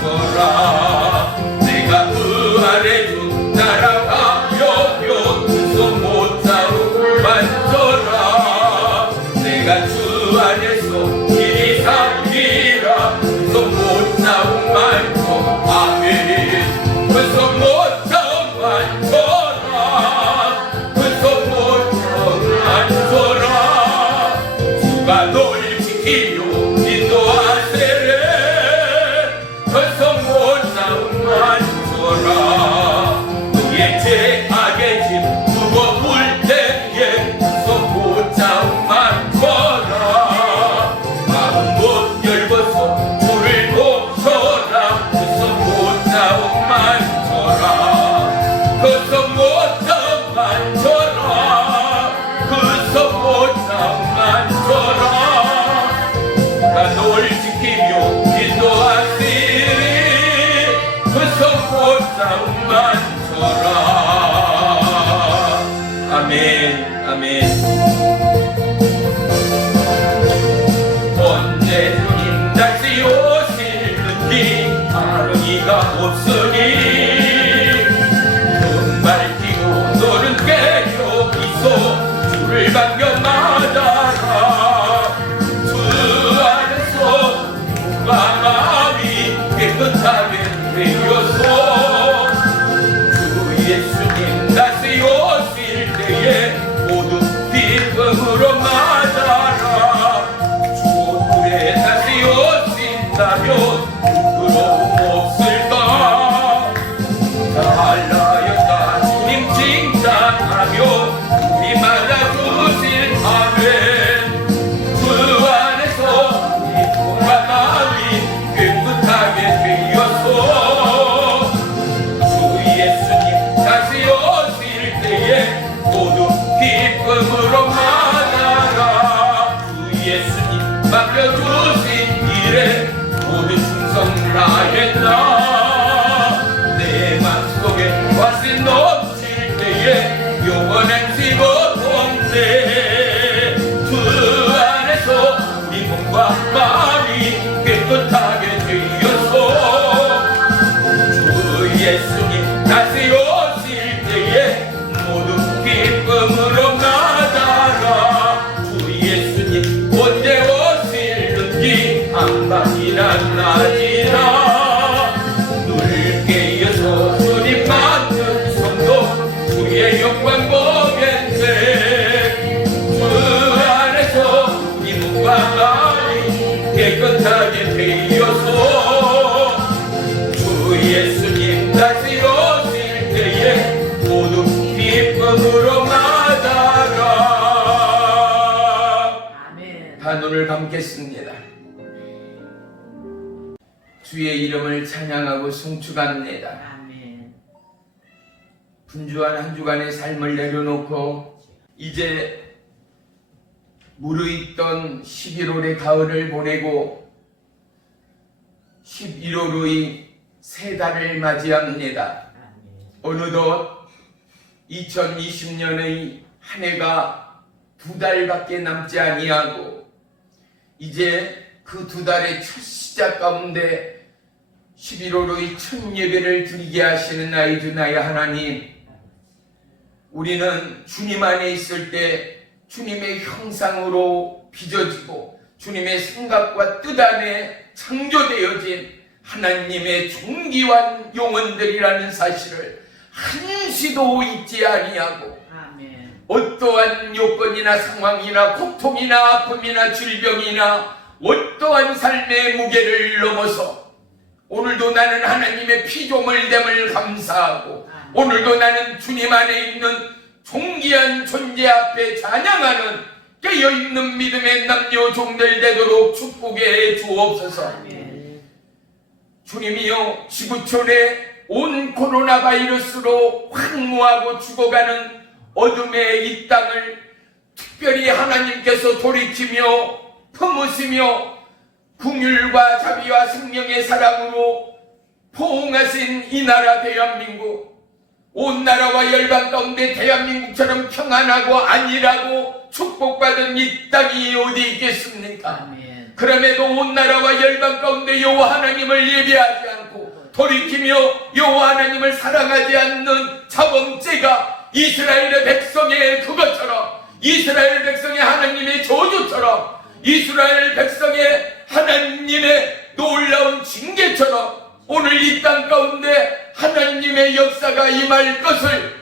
만져라. 내가 그 아래 두 나라가 여겨 두 손 못 잡고 만져라. 내가 주 안에서 길이 살리라. 두 손 못 잡고 만져. 아멘. 두 손 못 잡고 만져라. 두 손 못 잡고 만져라. 주가 널 지키며 인도하세요. 너의 죄악의 짐 무거울 때에 손 못 잡고 만져라. 마음 못 열고서 주를 모셔라. 그 손 못 잡고 만져라. 그 손 못 잡고 만져라. 그 손 못 잡고 만져라. 나 널 지키며 인도하시리. 만져라. 아멘. 아멘. 언제 주님 다시 오실는지 알기가 없으니 금발 끼고 너는 깨려 있어. 주를 반겨 맞아라. 주 안에서 누가 마음이 깨끗하게 되어서 예수님 다시 오실 때에 모두 기쁨으로 맞아라. 주의 다시 오신다면 부끄러움 없을까. 잘나였다 주님 칭찬하며 우리 맞아주실 아멘. 주 안에서 우리 몸과 마음이 깨끗하게 되어서 주 예수님 다시 오실 때에 모두 기쁨으로 맞아라. 주 예수님 맡겨주신 일에 모두 충성하겠다. 내 맘속에 화신 넘칠 때에 영원한 지고통대. 주 안에서 우리 몸과 마음이 깨끗하게 되어서 주 예수님 다시 오실 때에 모두 기쁨으로 맞아라. 주 예수님 언제 오실는지 한밤이나 낮이나 눈을 깨어서 주님 만든 손도 주의 영광 보겠네. 주 안에서 우리 몸과 마음이 깨끗하게 되어서 주 예수님 다시 오실 때에 모두 기쁨으로 맞아라. 아멘. 다 눈을 감겠습니다. 주의 이름을 찬양하고 송축합니다. 아멘. 분주한 한 주간의 삶을 내려놓고 이제 무르익던 11월의 가을을 보내고 11월의 새 달을 맞이합니다. 어느덧 2020년의 한 해가 두 달밖에 남지 아니하고 이제 그 두 달의 첫 시작 가운데 11월의 첫 예배를 드리게 하시는 나의 주 나의 하나님, 우리는 주님 안에 있을 때 주님의 형상으로 빚어지고 주님의 생각과 뜻 안에 창조되어진 하나님의 존귀한 영혼들이라는 사실을 한시도 잊지 아니하고 아멘. 어떠한 요건이나 상황이나 고통이나 아픔이나 질병이나 어떠한 삶의 무게를 넘어서 오늘도 나는 하나님의 피조물됨을 감사하고 오늘도 나는 주님 안에 있는 존귀한 존재 앞에 찬양하는 깨어있는 믿음의 남녀 종들 되도록 축복해 주옵소서. 주님이여, 지구촌에 온 코로나 바이러스로 황무하고 죽어가는 어둠의 이 땅을 특별히 하나님께서 돌이키며 품으시며 긍휼과 자비와 생명의 사랑으로 포옹하신 이 나라 대한민국, 온 나라와 열방 가운데 대한민국처럼 평안하고 안일하고 축복받은 이 땅이 어디 있겠습니까? 아멘. 그럼에도 온 나라와 열방 가운데 여호와 하나님을 예배하지 않고 돌이키며 여호와 하나님을 사랑하지 않는 자범죄가 이스라엘의 백성의 그것처럼, 이스라엘 백성의 하나님의 저주처럼, 이스라엘 백성의 하나님의 놀라운 징계처럼 오늘 이 땅 가운데 하나님의 역사가 임할 것을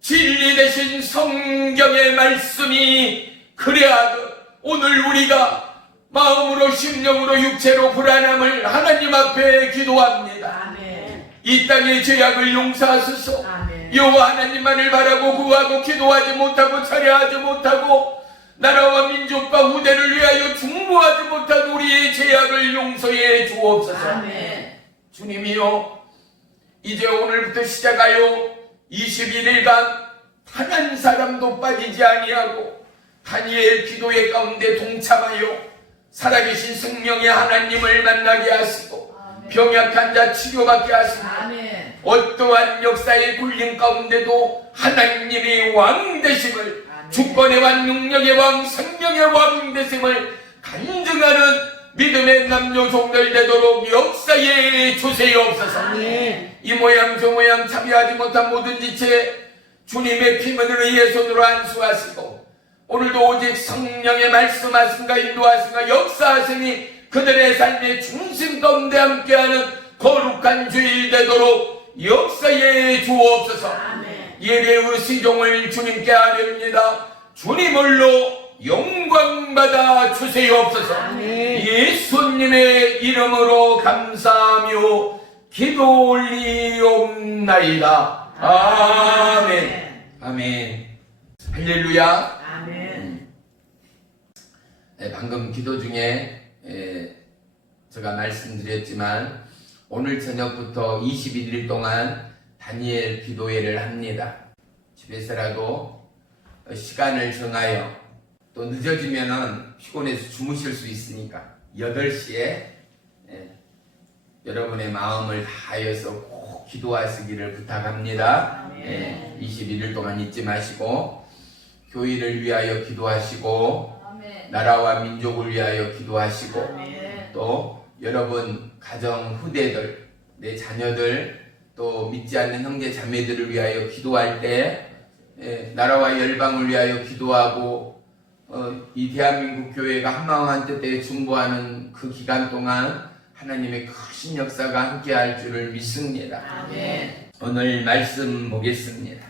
진리 대신 성경의 말씀이 그래하듯 오늘 우리가 마음으로 심령으로 육체로 불안함을 하나님 앞에 기도합니다. 아멘. 이 땅의 죄악을 용서하소서. 아멘. 여호와 하나님만을 바라고 구하고 기도하지 못하고 차려하지 못하고 나라와 민족과 후대를 위하여 중보하지 못한 우리의 죄악을 용서해 주옵소서. 아멘. 주님이여, 이제 오늘부터 시작하여 21일간 단 한 사람도 빠지지 아니하고 다니엘 기도회 가운데 동참하여 살아계신 생명의 하나님을 만나게 하시고 아멘. 병약한 자 치료받게 하시고 아멘. 어떠한 역사의 굴림 가운데도 하나님의 왕 되심을, 아멘. 주권의 왕, 능력의 왕, 생명의 왕 되심을 간증하는 믿음의 남녀 종들 되도록 역사에 주세요옵소서. 아멘. 이 모양 저 모양 참여하지 못한 모든 지체 주님의 피문을 의해 손으로 안수하시고 오늘도 오직 성령의 말씀하심과 인도하심과 역사하심이 그들의 삶의 중심 가운데 함께하는 거룩한 주일 되도록 역사에 주옵소서. 아멘. 예배의 시종을 주님께 아뢰옵니다. 주님을로 영광받아 주세요옵소서. 아멘. 예수님의 이름으로 감사하며 기도 올리옵나이다. 아멘. 아멘. 할렐루야. 아멘. 방금 기도 중에 제가 말씀드렸지만 오늘 저녁부터 21일 동안 다니엘 기도회를 합니다. 집에서라도 시간을 정하여, 또 늦어지면은 피곤해서 주무실 수 있으니까 8시에 여러분의 마음을 다하여서 꼭 기도하시기를 부탁합니다. 21일 동안 잊지 마시고 교회를 위하여 기도하시고 나라와 민족을 위하여 기도하시고 또 여러분 가정 후대들, 내 자녀들, 또 믿지 않는 형제 자매들을 위하여 기도할 때 나라와 열방을 위하여 기도하고 이 대한민국 교회가 한마음한 뜻에 중보하는 그 기간 동안 하나님의 크신 역사가 함께할 줄을 믿습니다. 아멘. 오늘 말씀 보겠습니다.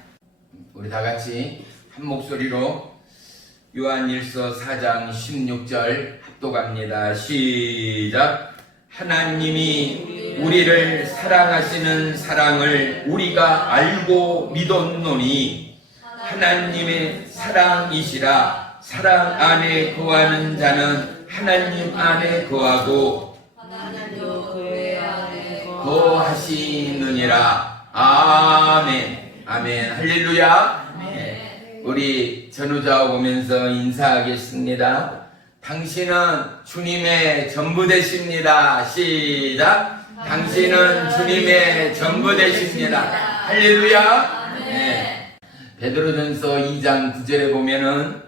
우리 다 같이 한 목소리로 요한일서 4장 16절 합독합니다. 시작. 하나님이 우리를 사랑하시는 사랑을 우리가 알고 믿었노니 하나님의 사랑이시라. 사랑 안에 거하는 자는 하나님 안에 거하고 하나님도 교회 안에 거하시느니라. 아멘. 아멘. 할렐루야. 네. 우리 전우자 오면서 인사하겠습니다. 당신은 주님의 전부 되십니다. 시작. 당신은 주님의 전부 되십니다. 할렐루야. 네. 베드로전서 2장 9절에 보면은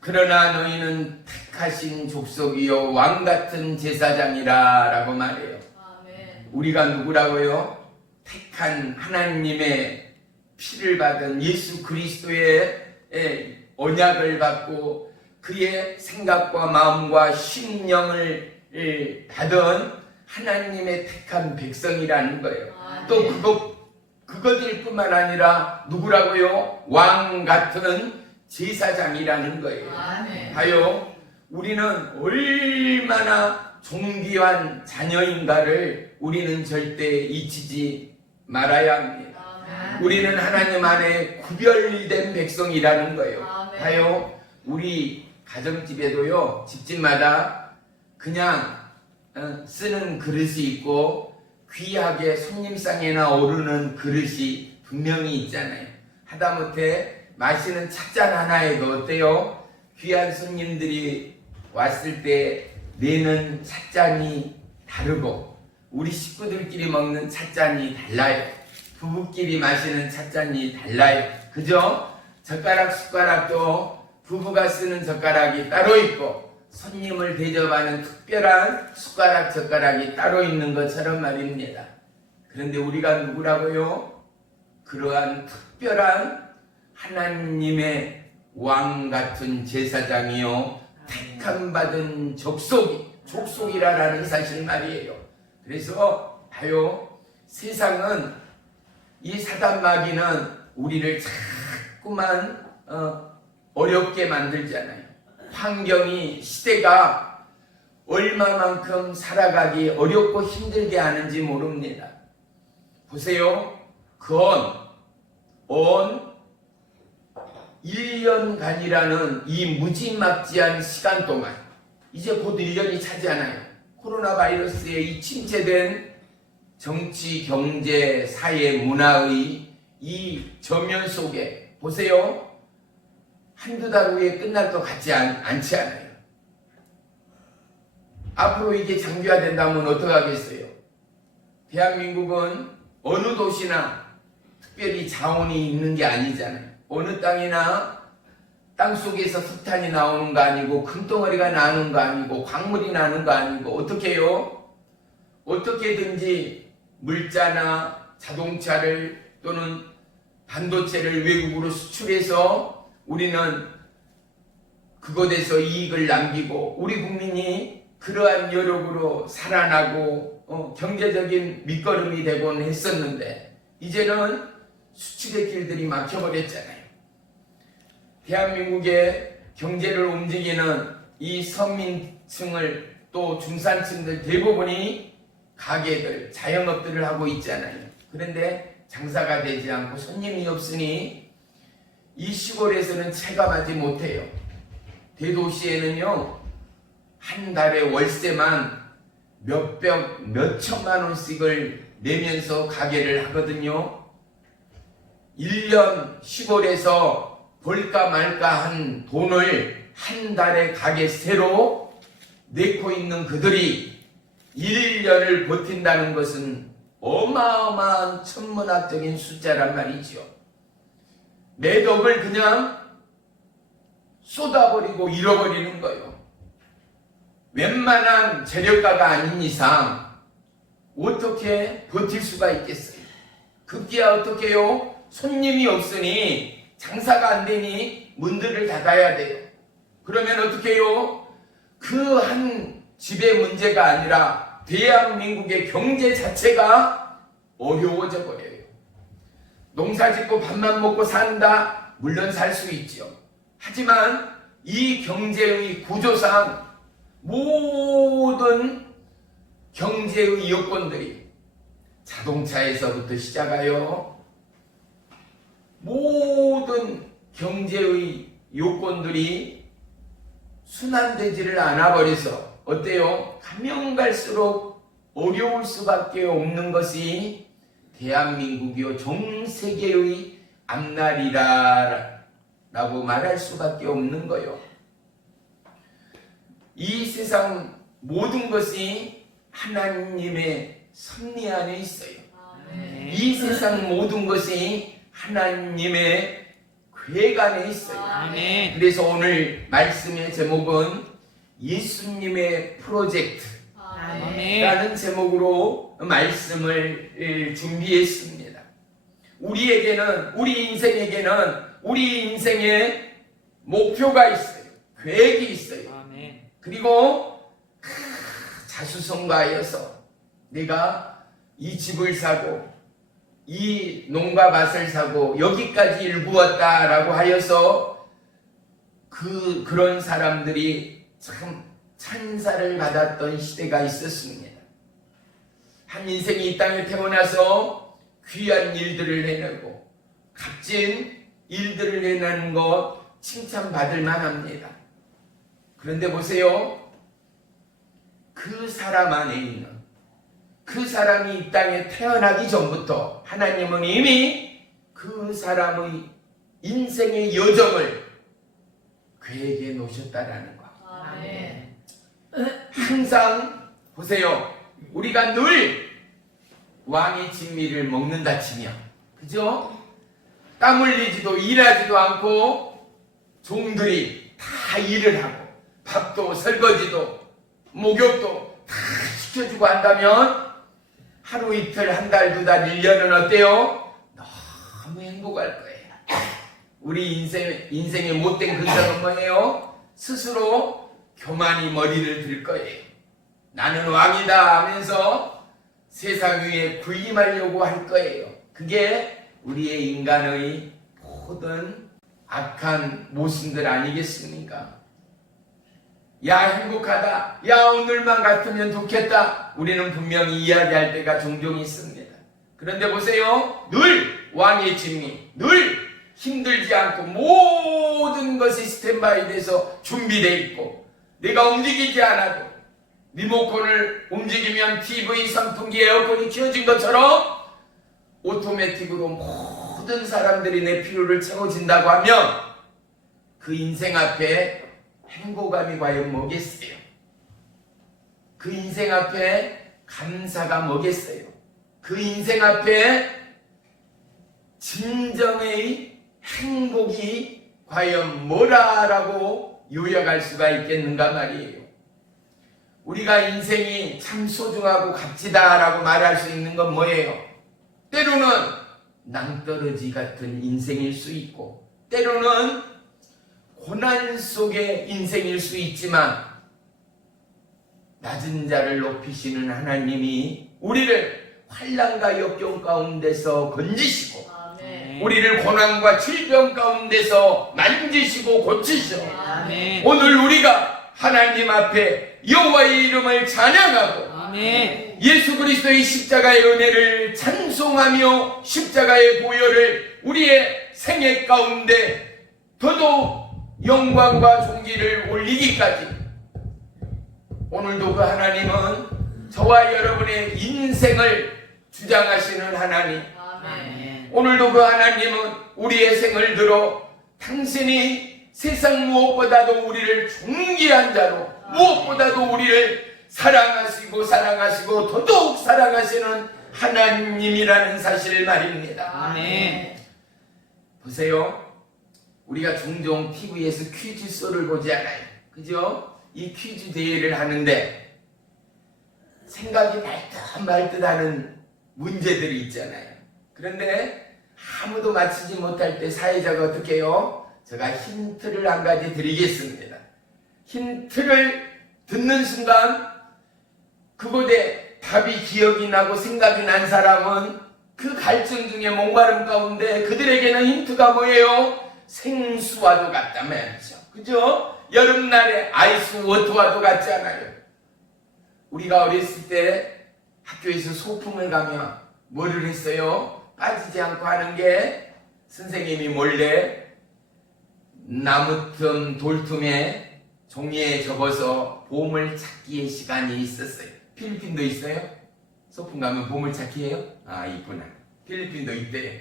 그러나 너희는 택하신 족속이요 왕같은 제사장이라 라고 말해요. 우리가 누구라고요? 택한 하나님의 피를 받은 예수 그리스도의 언약을 받고 그의 생각과 마음과 심령을 받은 하나님의 택한 백성이라는 거예요. 또 그것일 뿐만 아니라 누구라고요? 왕 같은 제사장이라는 거예요. 봐요. 우리는 얼마나 존귀한 자녀인가를 우리는 절대 잊히지 말아야 합니다. 우리는 하나님 안에 구별된 백성이라는 거예요. 봐요. 우리 가정집에도요, 집집마다 그냥 쓰는 그릇이 있고 귀하게 손님상에나 오르는 그릇이 분명히 있잖아요. 하다못해 마시는 찻잔 하나에도 어때요? 귀한 손님들이 왔을 때 내는 찻잔이 다르고 우리 식구들끼리 먹는 찻잔이 달라요. 부부끼리 마시는 찻잔이 달라요. 그죠? 젓가락 숟가락도 부부가 쓰는 젓가락이 따로 있고 손님을 대접하는 특별한 숟가락 젓가락이 따로 있는 것처럼 말입니다. 그런데 우리가 누구라고요? 그러한 특별한 하나님의 왕 같은 제사장이요, 택함 받은 족속이라는 사실 말이에요. 그래서 봐요, 세상은, 이 사단 마귀는 우리를 자꾸만 어렵게 만들잖아요. 환경이, 시대가 얼마만큼 살아가기 어렵고 힘들게 하는지 모릅니다. 보세요. 온 1년간이라는 이 무지막지한 시간 동안, 이제 곧 1년이 차지하나요? 코로나 바이러스에 이 침체된 정치, 경제, 사회, 문화의 이 전면 속에 보세요. 한두 달 후에 끝날 것 같지 않지 않아요? 앞으로 이게 장기화된다면 어떡하겠어요? 대한민국은 어느 도시나 특별히 자원이 있는 게 아니잖아요. 어느 땅이나 땅 속에서 석탄이 나오는 거 아니고, 금덩어리가 나는 거 아니고, 광물이 나는 거 아니고, 어떻게 해요? 어떻게든지 물자나 자동차를 또는 반도체를 외국으로 수출해서 우리는 그곳에서 이익을 남기고, 우리 국민이 그러한 여력으로 살아나고 경제적인 밑거름이 되곤 했었는데, 이제는 수출의 길들이 막혀버렸잖아요. 대한민국의 경제를 움직이는 이 서민층을, 또 중산층들 대부분이 가게들, 자영업들을 하고 있잖아요. 그런데 장사가 되지 않고 손님이 없으니 이 시골에서는 체감하지 못해요. 대도시에는요, 한 달에 월세만 몇 천만 원씩을 내면서 가게를 하거든요. 1년 시골에서 벌까 말까 한 돈을 한 달에 가게세로 내고 있는 그들이 1년을 버틴다는 것은 어마어마한 천문학적인 숫자란 말이죠. 내 덕을 그냥 쏟아버리고 잃어버리는 거예요. 웬만한 재력가가 아닌 이상 어떻게 버틸 수가 있겠어요? 급기야 어떻게 해요? 손님이 없으니, 장사가 안 되니 문들을 닫아야 돼요. 그러면 어떻게 해요? 그 한 집의 문제가 아니라 대한민국의 경제 자체가 어려워져 버려요. 농사 짓고 밥만 먹고 산다? 물론 살 수 있죠. 하지만 이 경제의 구조상 모든 경제의 여건들이, 자동차에서부터 시작하여 모든 경제의 요건들이 순환되지를 않아 버려서 어때요? 가면 갈수록 어려울 수밖에 없는 것이 대한민국이요, 전 세계의 앞날이라 라고 말할 수밖에 없는 거요. 이 세상 모든 것이 하나님의 섭리 안에 있어요. 이 세상 모든 것이 하나님의 계획 안에 있어요. 아멘. 그래서 오늘 말씀의 제목은 예수님의 프로젝트 라는 제목으로 말씀을 준비했습니다. 우리에게는, 우리 인생의 목표가 있어요. 계획이 있어요. 아멘. 그리고 자수성가하여서 내가 이 집을 사고 이 농가 밭을 사고 여기까지 일구었다라고 하여서 그런 사람들이 참 찬사를 받았던 시대가 있었습니다. 한 인생이 이 땅에 태어나서 귀한 일들을 해내고 값진 일들을 해내는 것 칭찬받을 만합니다. 그런데 보세요. 그 사람 안에 있는, 그 사람이 이 땅에 태어나기 전부터 하나님은 이미 그 사람의 인생의 여정을 계획해 놓으셨다라는 거. 아멘. 항상 보세요. 우리가 늘 왕의 진미를 먹는다 치면, 그죠? 땀 흘리지도 일하지도 않고 종들이 다 일을 하고 밥도 설거지도 목욕도 다 시켜주고 한다면 하루 이틀 한 달 두 달 1년은 어때요? 너무 행복할 거예요. 우리 인생의 못된 근성은 뭐예요? 스스로 교만히 머리를 들 거예요. 나는 왕이다 하면서 세상 위에 군림하려고 할 거예요. 그게 우리의 인간의 모든 악한 모습들 아니겠습니까? 야, 행복하다. 야, 오늘만 같으면 좋겠다. 우리는 분명히 이야기할 때가 종종 있습니다. 그런데 보세요. 늘 왕의 진미, 늘 힘들지 않고 모든 것이 스탠바이 돼서 준비되어 있고, 내가 움직이지 않아도 리모컨을 움직이면 TV, 선풍기, 에어컨이 켜진 것처럼 오토매틱으로 모든 사람들이 내 필요를 채워진다고 하면 그 인생 앞에 행복감이 과연 뭐겠어요? 그 인생 앞에 감사가 뭐겠어요? 그 인생 앞에 진정의 행복이 과연 뭐라라고 요약할 수가 있겠는가 말이에요. 우리가 인생이 참 소중하고 값지다라고 말할 수 있는 건 뭐예요? 때로는 낭떠러지 같은 인생일 수 있고, 때로는 고난 속의 인생일 수 있지만, 낮은 자를 높이시는 하나님이 우리를 환난과 역경 가운데서 건지시고, 아멘. 우리를 고난과 질병 가운데서 만지시고 고치시고, 아멘. 오늘 우리가 하나님 앞에 여호와의 이름을 찬양하고 아멘. 예수 그리스도의 십자가의 은혜를 찬송하며 십자가의 보혈을 우리의 생애 가운데 더더욱 영광과 존귀를 올리기까지, 오늘도 그 하나님은 저와 여러분의 인생을 주장하시는 하나님, 아멘. 오늘도 그 하나님은 우리의 생을 들어 당신이 세상 무엇보다도 우리를 존귀한 자로, 무엇보다도 우리를 사랑하시고 더더욱 사랑하시는 하나님이라는 사실 말입니다. 아멘. 보세요. 우리가 종종 TV에서 퀴즈쇼를 보지 않아요. 그죠? 이 퀴즈 대회를 하는데 생각이 말듯 하는 문제들이 있잖아요. 그런데 아무도 맞히지 못할 때 사회자가 어떻게 해요? 제가 힌트를 한 가지 드리겠습니다. 힌트를 듣는 순간 그곳에 답이 기억이 나고 생각이 난 사람은 그 갈증 중에 목마름 가운데 그들에게는 힌트가 뭐예요? 생수와도 같다 말이죠. 그죠? 여름날에 아이스 워터와도 같지 않아요? 우리가 어렸을 때 학교에서 소풍을 가면 뭐를 했어요? 빠지지 않고 하는 게 선생님이 몰래 나무 틈 돌틈에 종이에 적어서 보물찾기의 시간이 있었어요. 필리핀도 있어요? 소풍 가면 보물찾기 해요? 아, 있구나. 필리핀도 있대요.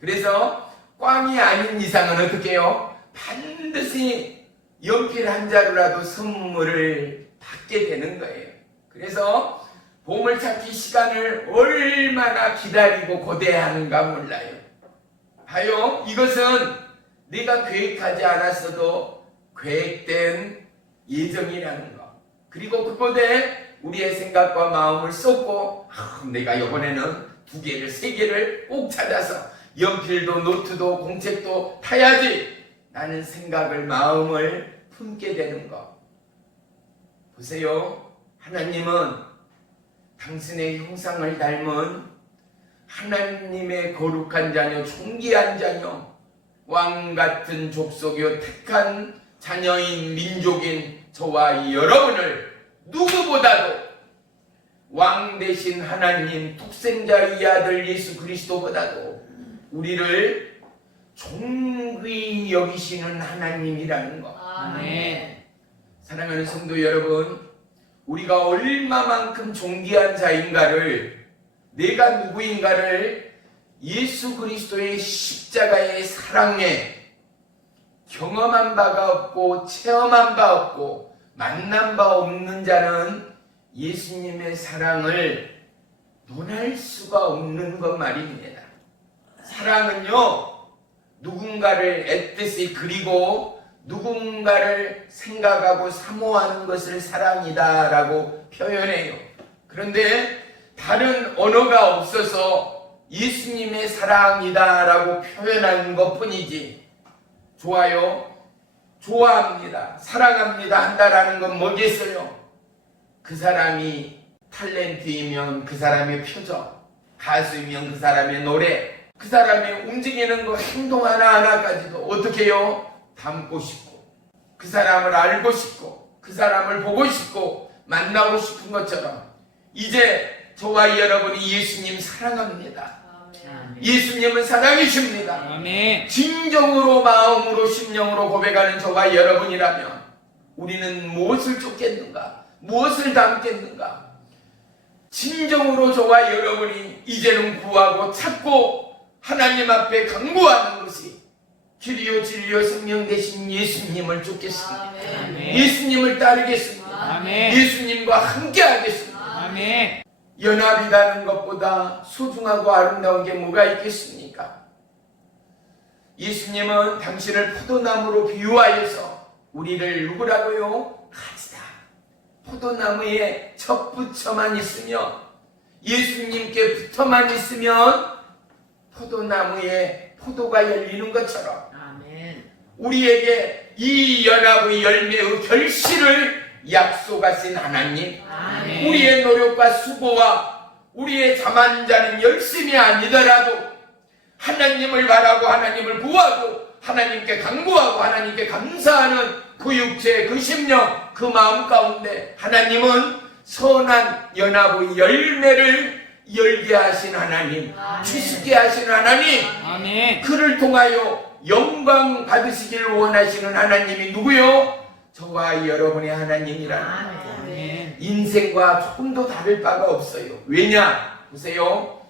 그래서 꽝이 아닌 이상은 어떻게 해요? 반드시 연필 한 자루라도 선물을 받게 되는 거예요. 그래서 보물찾기 시간을 얼마나 기다리고 고대하는가 몰라요. 봐요. 이것은 내가 계획하지 않았어도 계획된 예정이라는 거. 그리고 그곳에 우리의 생각과 마음을 쏟고, 내가 이번에는 2개를 3개를 꼭 찾아서 연필도 노트도 공책도 타야지 라는 생각을, 마음을 품게 되는 것. 보세요. 하나님은 당신의 형상을 닮은 하나님의 거룩한 자녀, 존귀한 자녀, 왕같은 족속이요 택한 자녀인 민족인 저와 여러분을 누구보다도 왕 대신 하나님 독생자의 아들 예수 그리스도보다도 우리를 존귀히 여기시는 하나님이라는 것. 아멘. 사랑하는 성도 여러분, 우리가 얼마만큼 존귀한 자인가를, 내가 누구인가를 예수 그리스도의 십자가의 사랑에 경험한 바가 없고 체험한 바 없고 만난 바 없는 자는 예수님의 사랑을 논할 수가 없는 것 말입니다. 사랑은요, 누군가를 애뜻이 그리고 누군가를 생각하고 사모하는 것을 사랑이다 라고 표현해요. 그런데 다른 언어가 없어서 예수님의 사랑이다라고 표현한 것뿐이지. 좋아요, 좋아합니다, 사랑합니다 한다라는 건 뭐겠어요? 그 사람이 탤런트이면 그 사람의 표정, 가수이면 그 사람의 노래, 그 사람의 움직이는 거, 행동 하나하나까지도 어떻게 해요? 담고 싶고, 그 사람을 알고 싶고, 그 사람을 보고 싶고 만나고 싶은 것처럼 이제 저와 여러분이 예수님 사랑합니다. 예수님은 사랑이십니다. 아멘. 진정으로, 마음으로, 심령으로 고백하는 저와 여러분이라면 우리는 무엇을 쫓겠는가? 무엇을 담겠는가? 진정으로 저와 여러분이 이제는 구하고 찾고 하나님 앞에 간구하는 것이 길이요 진리요 생명 되신 예수님을 쫓겠습니다. 아멘. 예수님을 따르겠습니다. 아멘. 예수님과 함께 하겠습니다. 아멘. 연합이라는 것보다 소중하고 아름다운 게 뭐가 있겠습니까? 예수님은 당신을 포도나무로 비유하여서 우리를 누구라고요? 가지다. 포도나무에 척붙여만 있으면, 예수님께 붙어만 있으면 포도나무에 포도가 열리는 것처럼 우리에게 이 연합의 열매의 결실을 약속하신 하나님, 아멘. 우리의 노력과 수고와 우리의 잠안 자는 열심이 아니더라도 하나님을 바라고 하나님을 구하고 하나님께 간구하고 하나님께 감사하는 그 육체, 그 심령, 그 마음 가운데 하나님은 선한 연합의 열매를 열게 하신 하나님, 주시게 하신 하나님, 아멘. 그를 통하여 영광 받으시기를 원하시는 하나님이 누구요? 저와 여러분의 하나님이라는 거예요. 아멘. 인생과 조금도 다를 바가 없어요. 왜냐? 보세요.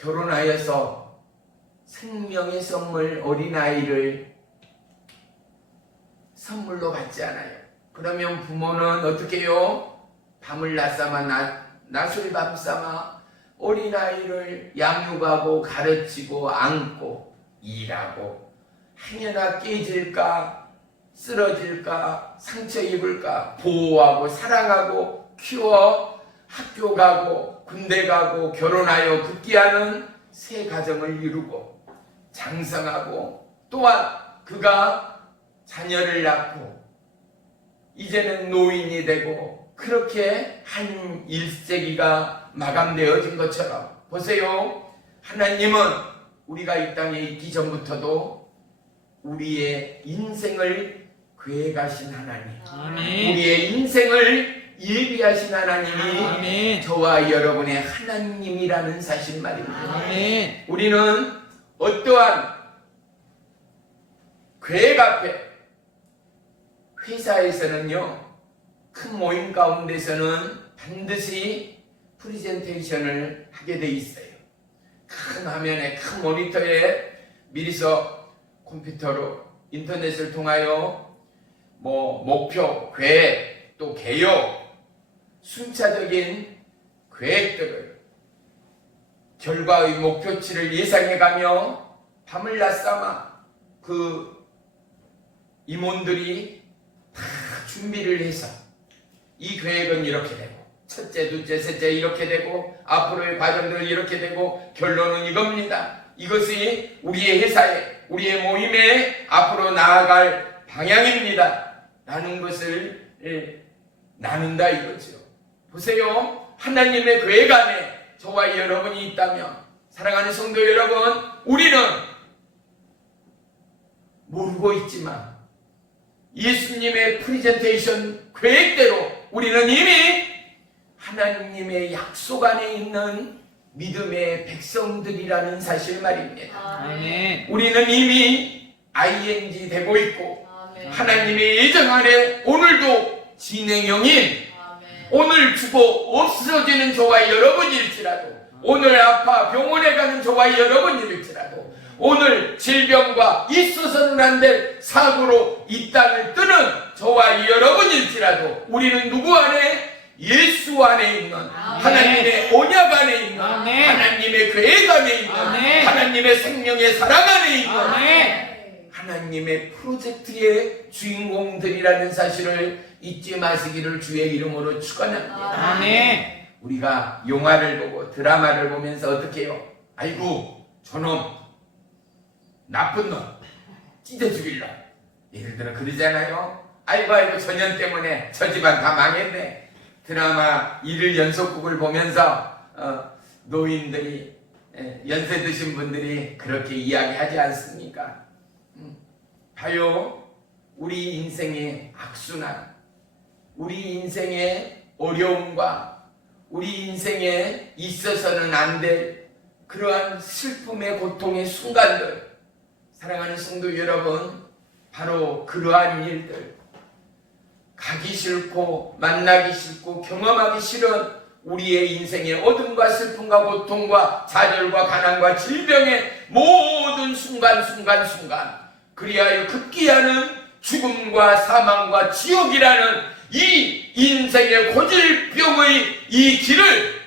결혼하여서 생명의 선물 어린아이를 선물로 받지 않아요. 그러면 부모는 어떻게 해요? 밤을 낮삼아 낮을 밤삼아 어린아이를 양육하고 가르치고 안고 일하고 행여나 깨질까 쓰러질까 상처 입을까 보호하고 사랑하고 키워 학교 가고 군대 가고 결혼하여 급기야는 새 가정을 이루고 장성하고 또한 그가 자녀를 낳고 이제는 노인이 되고 그렇게 한 1세기가 마감되어진 것처럼 보세요. 하나님은 우리가 이 땅에 있기 전부터도 우리의 인생을 계획하신 하나님, 아멘. 우리의 인생을 예비하신 하나님이 아멘. 저와 여러분의 하나님이라는 사실 말입니다. 아멘. 우리는 어떠한 계획 앞에 회사에서는요, 큰 모임 가운데서는 반드시 프레젠테이션을 하게 돼 있어요. 큰 화면에 큰 모니터에 미리서 컴퓨터로 인터넷을 통하여 목표, 계획, 또 개요, 순차적인 계획들을 결과의 목표치를 예상해가며 밤을 낮삼아 그 임원들이 다 준비를 해서 이 계획은 이렇게 되고 첫째, 둘째, 셋째 이렇게 되고 앞으로의 과정들은 이렇게 되고 결론은 이겁니다. 이것이 우리의 회사에 우리의 모임에 앞으로 나아갈 방향입니다. 라는 것을 나눈다 이거죠. 보세요. 하나님의 계획 안에 저와 여러분이 있다면 사랑하는 성도 여러분, 우리는 모르고 있지만 예수님의 프레젠테이션 계획대로 우리는 이미 하나님의 약속 안에 있는 믿음의 백성들이라는 사실 말입니다. 아멘. 우리는 이미 ING 되고 있고 하나님의 예정 안에 오늘도 진행형인 오늘 죽어 없어지는 저와 여러분일지라도 오늘 아파 병원에 가는 저와 여러분일지라도 오늘 질병과 있어서는 안 될 사고로 이 땅을 뜨는 저와 여러분일지라도 우리는 누구 안에? 예수 안에 있는 하나님의 언약 안에 있는 아멘. 하나님의 계획 안에 있는 아멘. 하나님의 생명의 사랑 안에 있는 아멘. 하나님의 프로젝트의 주인공들이라는 사실을 잊지 마시기를 주의 이름으로 축원합니다. 아멘. 우리가 영화를 보고 드라마를 보면서 어떻게 해요? 아이고 저놈 나쁜 놈 찢어 죽일라. 예를 들어 그러잖아요. 아이고 저년 때문에 저 집안 다 망했네. 드라마 일일 연속극을 보면서 노인들이 연세 드신 분들이 그렇게 이야기하지 않습니까? 봐요. 우리 인생의 악순환, 우리 인생의 어려움과 우리 인생에 있어서는 안 될 그러한 슬픔의 고통의 순간들, 사랑하는 성도 여러분, 바로 그러한 일들, 가기 싫고 만나기 싫고 경험하기 싫은 우리의 인생의 어둠과 슬픔과 고통과 좌절과 가난과 질병의 모든 순간 그리하여 급기야는 죽음과 사망과 지옥이라는 이 인생의 고질병의 이 길을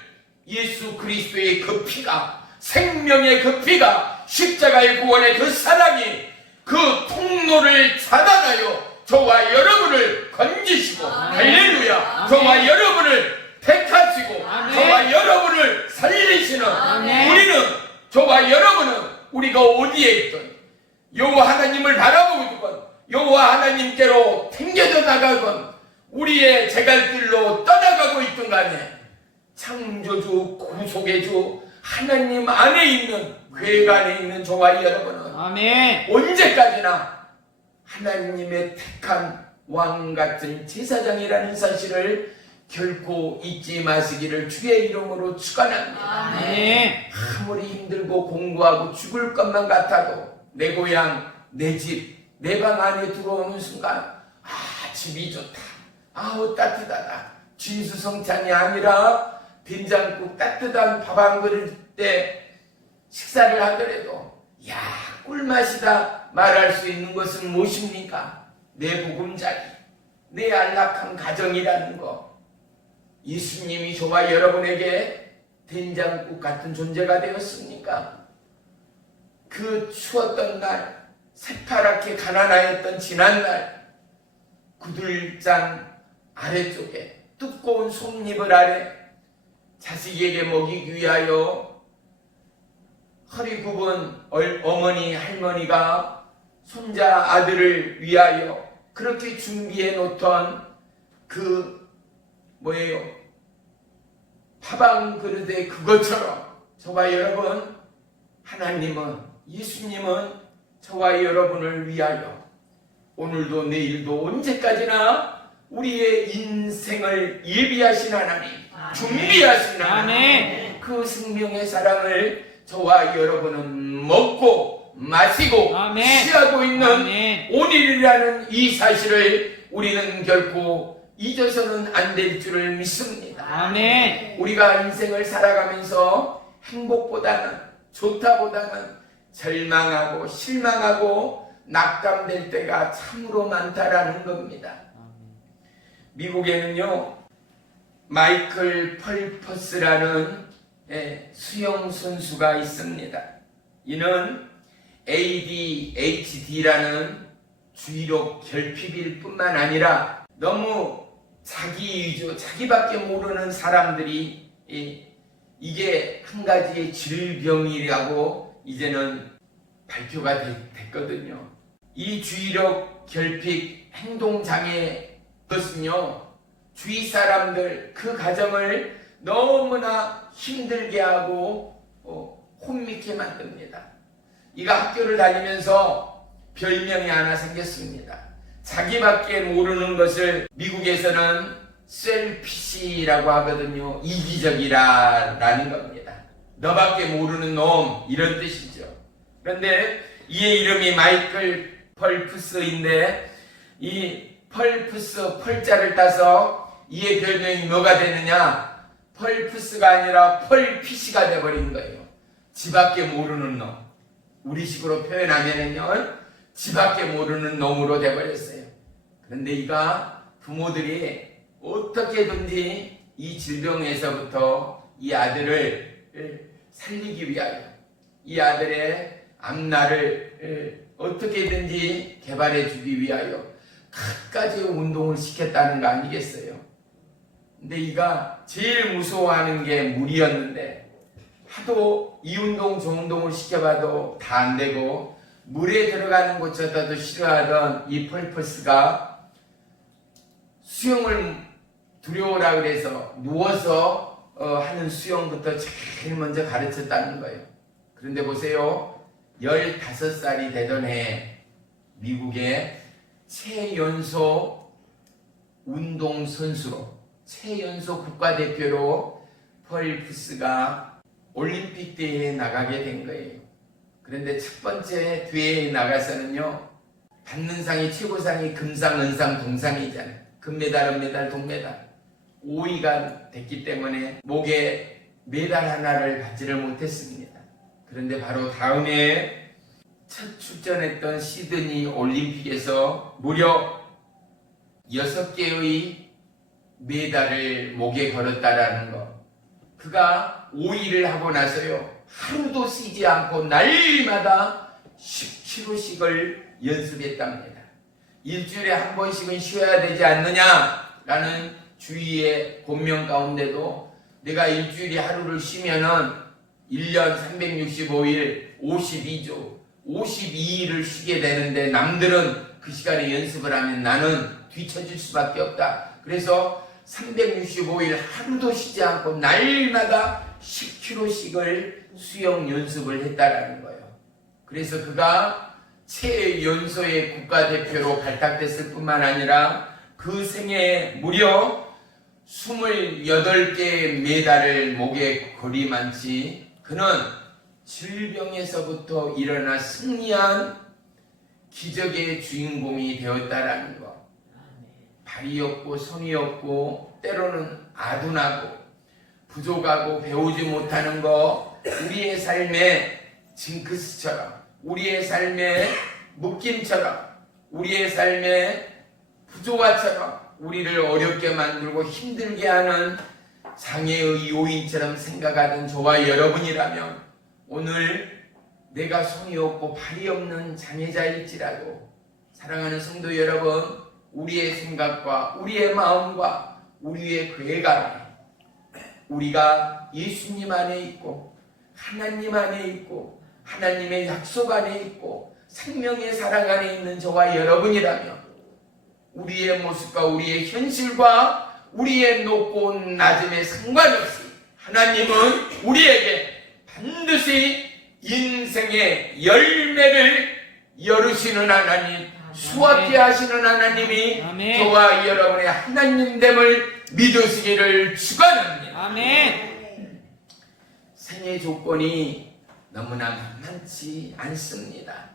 예수 그리스도의 그 피가, 생명의 그 피가, 십자가의 구원의 그 사랑이 그 통로를 차단하여 저와 여러분을 건지시고, 할렐루야, 저와 여러분을 택하시고, 저와 여러분을 살리시는 우리는, 저와 여러분은 우리가 어디에 있든 여호와 하나님을 바라보고 있건 여호와 하나님께로 튕겨져 나가건 우리의 제갈길로 떠나가고 있든 간에 창조주 구속의 주 하나님 안에 있는 괴가 안에 있는 저와 여러분은 언제까지나 하나님의 택한 왕같은 제사장이라는 사실을 결코 잊지 마시기를 주의 이름으로 축원합니다. 아무리 힘들고 공부하고 죽을 것만 같아도 내 고향, 내 집, 내 방 안에 들어오는 순간 집이 좋다, 아우 따뜻하다, 진수성찬이 아니라 된장국 따뜻한 밥 한 그릇 때 식사를 하더라도 야 꿀맛이다 말할 수 있는 것은 무엇입니까? 내 보금자리, 내 안락한 가정이라는 거. 예수님이 저와 여러분에게 된장국 같은 존재가 되었습니까? 그 추웠던 날, 새파랗게 가난하였던 지난날, 구들장 아래쪽에 두꺼운 솜잎을 아래 자식에게 먹이기 위하여 허리 굽은 어머니 할머니가 손자 아들을 위하여 그렇게 준비해 놓던 그 밥 한 그릇에 그것처럼 저와 여러분, 하나님은, 예수님은 저와 여러분을 위하여 오늘도 내일도 언제까지나 우리의 인생을 예비하신 하나님, 준비하신 하나님, 그 생명의 사랑을 저와 여러분은 먹고 마시고 취하고 있는 오늘이라는 이 사실을 우리는 결코 잊어서는 안 될 줄을 믿습니다. 우리가 인생을 살아가면서 행복보다는, 좋다보다는 절망하고 실망하고 낙담될 때가 참으로 많다라는 겁니다. 미국에는요, 마이클 펄퍼스라는 수영 선수가 있습니다. 이는 ADHD라는 주의력 결핍일 뿐만 아니라 너무 자기 위주, 자기밖에 모르는 사람들이 이게 한 가지의 질병이라고 이제는 발표가 됐거든요. 이 주의력 결핍 행동장애, 그것은요, 주위 사람들, 그 가정을 너무나 힘들게 하고 혼미케 만듭니다. 이가 학교를 다니면서 별명이 하나 생겼습니다. 자기밖에 모르는 것을 미국에서는 셀피시라고 하거든요. 이기적이라는 겁니다. 너밖에 모르는 놈, 이런 뜻이죠. 그런데 이의 이름이 마이클 펄프스인데 이 펄프스, 펄자를 따서 이의 별명이 뭐가 되느냐? 펄프스가 아니라 펄피시가 돼버린 거예요. 지밖에 모르는 놈. 우리식으로 표현하면은요, 지밖에 모르는 놈으로 돼버렸어요. 그런데 이가 부모들이 어떻게든지 이 질병에서부터 이 아들을 살리기 위하여, 이 아들의 앞날을 어떻게든지 개발해 주기 위하여 갖가지 운동을 시켰다는 거 아니겠어요? 근데 이가 제일 무서워하는 게 물이었는데 하도 이 운동 저 운동을 시켜봐도 다 안 되고 물에 들어가는 것조차도 싫어하던 이 펄퍼스가 수영을 두려워라 그래서 누워서 하는 수영부터 제일 먼저 가르쳤다는 거예요. 그런데 보세요. 15살이 되던 해 미국의 최연소 운동선수로 최연소 국가대표로 펄프스가 올림픽 대회에 나가게 된 거예요. 그런데 첫 번째 대회에 나가서는요, 받는 상이 최고상이 금상, 은상, 동상이잖아요. 금메달, 은메달, 동메달. 5위가 됐기 때문에 목에 메달 하나를 받지를 못했습니다. 그런데 바로 다음 해에 첫 출전했던 시드니 올림픽에서 무려 6개의 메달을 목에 걸었다라는 거. 그가 5위를 하고 나서요, 하루도 쉬지 않고 날마다 10km씩을 연습했답니다. 일주일에 한 번씩은 쉬어야 되지 않느냐라는 주위의 권명 가운데도 내가 일주일에 하루를 쉬면은 1년 365일 52주 52일을 쉬게 되는데 남들은 그 시간에 연습을 하면 나는 뒤처질 수밖에 없다. 그래서 365일 하루도 쉬지 않고 날마다 10km씩을 수영 연습을 했다라는 거예요. 그래서 그가 최연소의 국가대표로 발탁됐을 뿐만 아니라 그 생애에 무려 28개의 메달을 목에 걸이만치 그는 질병에서부터 일어나 승리한 기적의 주인공이 되었다라는 것. 발이 없고 손이 없고 때로는 아둔하고 부족하고 배우지 못하는 거, 우리의 삶의 징크스처럼, 우리의 삶의 묶임처럼, 우리의 삶의 부조화처럼 우리를 어렵게 만들고 힘들게 하는 장애의 요인처럼 생각하는 저와 여러분이라면 오늘 내가 손이 없고 발이 없는 장애자일지라도 사랑하는 성도 여러분, 우리의 생각과 우리의 마음과 우리의 계획 우리가 예수님 안에 있고 하나님 안에 있고 하나님의 약속 안에 있고 생명의 사랑 안에 있는 저와 여러분이라면 우리의 모습과 우리의 현실과 우리의 높고 낮음에 상관없이 하나님은 우리에게 반드시 인생의 열매를 열으시는 하나님, 수확게 하시는 하나님이 아멘. 저와 여러분의 하나님됨을 믿으시기를 축원합니다. 아멘. 생애 조건이 너무나 만만치 않습니다.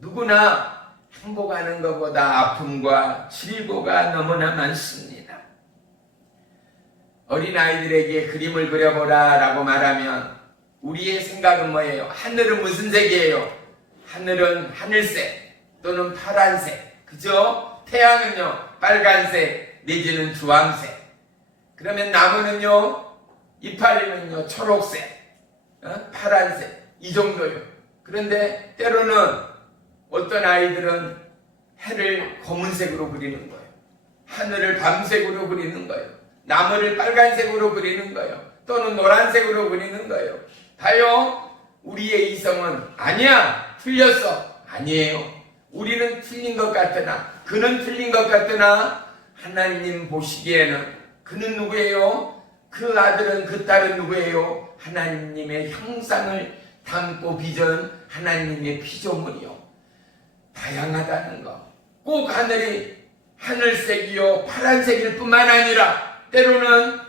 누구나 행복하는 것보다 아픔과 질고가 너무나 많습니다. 어린아이들에게 그림을 그려보라 라고 말하면 우리의 생각은 뭐예요? 하늘은 무슨 색이에요? 하늘은 하늘색 또는 파란색, 그죠? 태양은요 빨간색 내지는 주황색. 그러면 나무는요 이파리는요 초록색, 파란색, 이 정도요. 그런데 때로는 어떤 아이들은 해를 검은색으로 그리는 거예요. 하늘을 밤색으로 그리는 거예요. 나무를 빨간색으로 그리는 거예요. 또는 노란색으로 그리는 거예요. 다요 우리의 이성은 아니야, 틀렸어. 아니에요. 우리는 틀린 것 같으나, 그는 틀린 것 같으나 하나님 보시기에는 그는 누구예요? 그 아들은 그 딸은 누구예요? 하나님의 형상을 담고 빚은 하나님의 피조물이요. 다양하다는 거. 꼭 하늘이 하늘색이요 파란색일 뿐만 아니라 때로는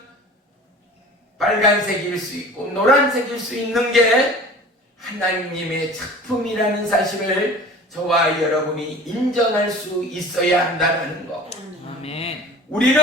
빨간색일 수 있고 노란색일 수 있는 게 하나님의 작품이라는 사실을 저와 여러분이 인정할 수 있어야 한다는 거. 아멘. 우리는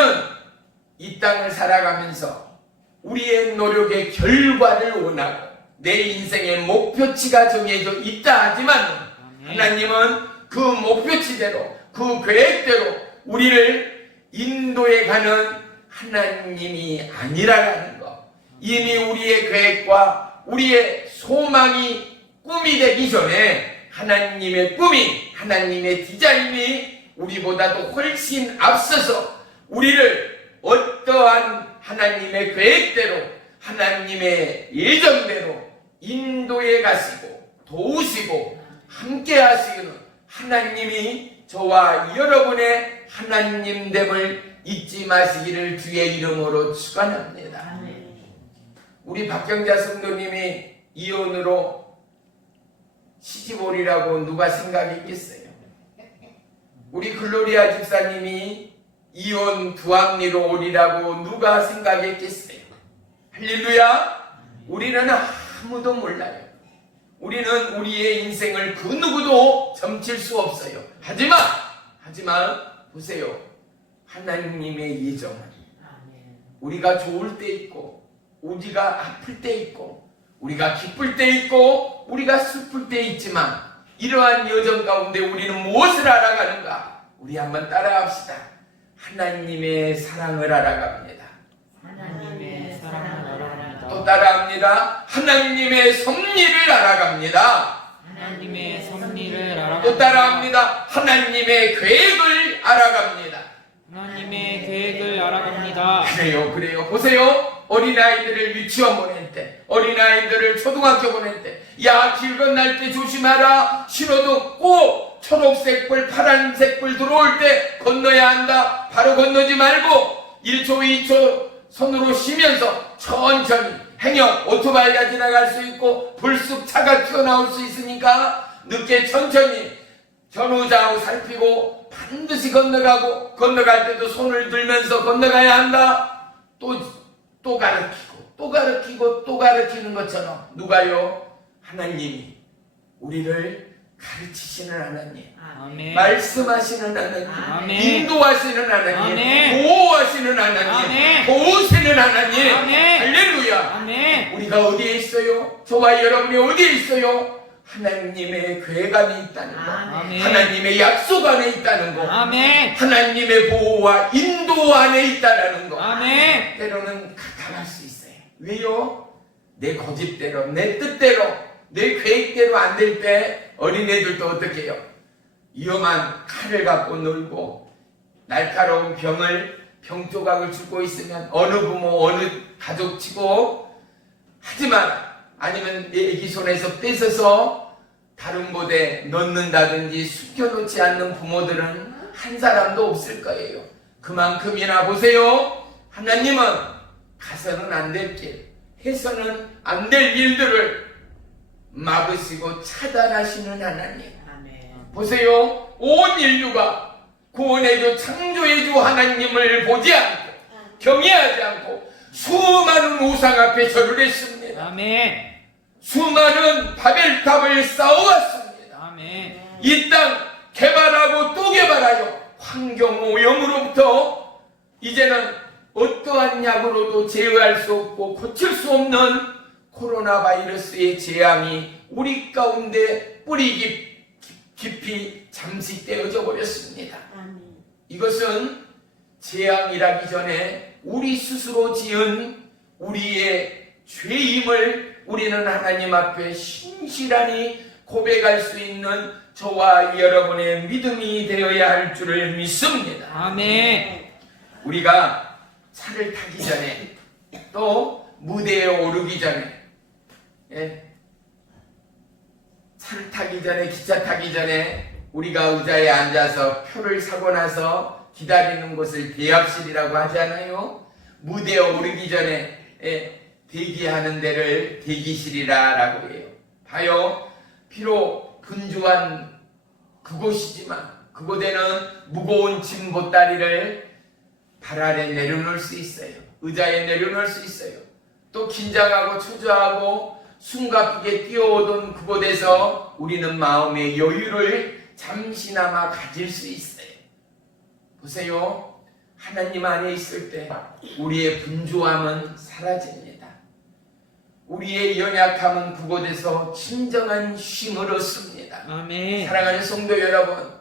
이 땅을 살아가면서 우리의 노력의 결과를 원하고 내 인생의 목표치가 정해져 있다 하지만 하나님은 그 목표치대로 그 계획대로 우리를 인도해 가는 하나님이 아니라는 거. 이미 우리의 계획과 우리의 소망이 꿈이 되기 전에 하나님의 꿈이, 하나님의 디자인이 우리보다도 훨씬 앞서서 우리를 어떠한 하나님의 계획대로 하나님의 예정대로 인도해 가시고 도우시고 함께 하시는 하나님이 저와 여러분의 하나님됨을 잊지 마시기를 주의 이름으로 축원합니다. 우리 박경자 성도님이 이혼으로 시집오리라고 누가 생각했겠어요? 우리 글로리아 집사님이 이혼 부합리로 오리라고 누가 생각했겠어요? 할렐루야! 우리는 아무도 몰라요. 우리는 우리의 인생을 그 누구도 점칠 수 없어요. 하지만 보세요. 하나님의 예정은 우리가 좋을 때 있고 우리가 아플 때 있고 우리가 기쁠 때 있고 우리가 슬플 때 있지만 이러한 여정 가운데 우리는 무엇을 알아가는가? 우리 한번 따라합시다. 하나님의 사랑을 알아갑니다. 하나님의 사랑을 알아갑니다. 또 따라합니다. 하나님의 섭리를 알아갑니다. 하나님의 섭리를 알아갑니다. 또 따라합니다. 하나님의 계획을 알아갑니다. 하나님의 계획을 알아갑니다. 그래요. 보세요. 어린아이들을 유치원 보낼 때, 어린아이들을 초등학교 보낼 때, 야, 길 건널 때 조심하라. 신호등 꼭 초록색 불, 파란색 불 들어올 때 건너야 한다. 바로 건너지 말고 1초, 2초 손으로 쉬면서 천천히 행여 오토바이가 지나갈 수 있고 불쑥 차가 튀어나올 수 있으니까 늦게 천천히 전후좌우 살피고 반드시 건너가고 건너갈 때도 손을 들면서 건너가야 한다. 또 가르치는 것처럼 누가요? 하나님이 우리를 가르치시는 하나님, 아멘. 말씀하시는 하나님, 아멘. 인도하시는 하나님, 아멘. 보호하시는 하나님, 아멘. 도우시는 하나님. 아멘. 할렐루야. 아멘. 우리가 어디에 있어요? 저와 여러분이 어디에 있어요? 하나님의 계획 안에 있다는 거, 아멘. 하나님의 약속 안에 있다는 거, 아멘. 하나님의 보호와 인도 안에 있다는 거. 아멘. 때로는 가감할 수 있어요. 왜요? 내 고집대로, 내 뜻대로, 내 계획대로 안 될 때 어린애들도 어떻게 해요? 위험한 칼을 갖고 놀고 날카로운 병 조각을 줍고 있으면 어느 부모 어느 가족 치고, 하지만 아니면 내 애기 손에서 뺏어서 다른 곳에 넣는다든지 숨겨놓지 않는 부모들은 한 사람도 없을 거예요. 그만큼이나 보세요. 하나님은 가서는 안 될 길, 해서는 안 될 일들을 막으시고 차단하시는 하나님. 보세요. 온 인류가 구원해줘 창조해줘 하나님을 보지 않고 경외하지 않고 수많은 우상 앞에 절을 했습니다. 아멘. 수많은 바벨탑을 쌓아왔습니다. 아멘. 이 땅 개발하고 또 개발하여 환경오염으로부터 이제는 어떠한 약으로도 제어할 수 없고 고칠 수 없는 코로나 바이러스의 재앙이 우리 가운데 뿌리 깊이 잠식되어져 버렸습니다. 이것은 재앙이라기 전에 우리 스스로 지은 우리의 죄임을 우리는 하나님 앞에 신실하니 고백할 수 있는 저와 여러분의 믿음이 되어야 할 줄을 믿습니다. 아멘. 우리가 차를 타기 전에 또 무대에 오르기 전에, 차를 타기 전에, 기차 타기 전에 우리가 의자에 앉아서 표를 사고 나서 기다리는 곳을 대합실이라고 하잖아요. 무대에 오르기 전에 대기하는 데를 대기실이라고 해요. 봐요. 비록 분주한 그곳이지만 그곳에는 무거운 짐 보따리를 발 아래 내려놓을 수 있어요. 의자에 내려놓을 수 있어요. 또 긴장하고 초조하고 숨가쁘게 뛰어오던 그곳에서 우리는 마음의 여유를 잠시나마 가질 수 있어요. 보세요. 하나님 안에 있을 때 우리의 분주함은 사라집니다. 우리의 연약함은 그곳에서 진정한 쉼을 얻습니다. 아멘. 사랑하는 성도 여러분,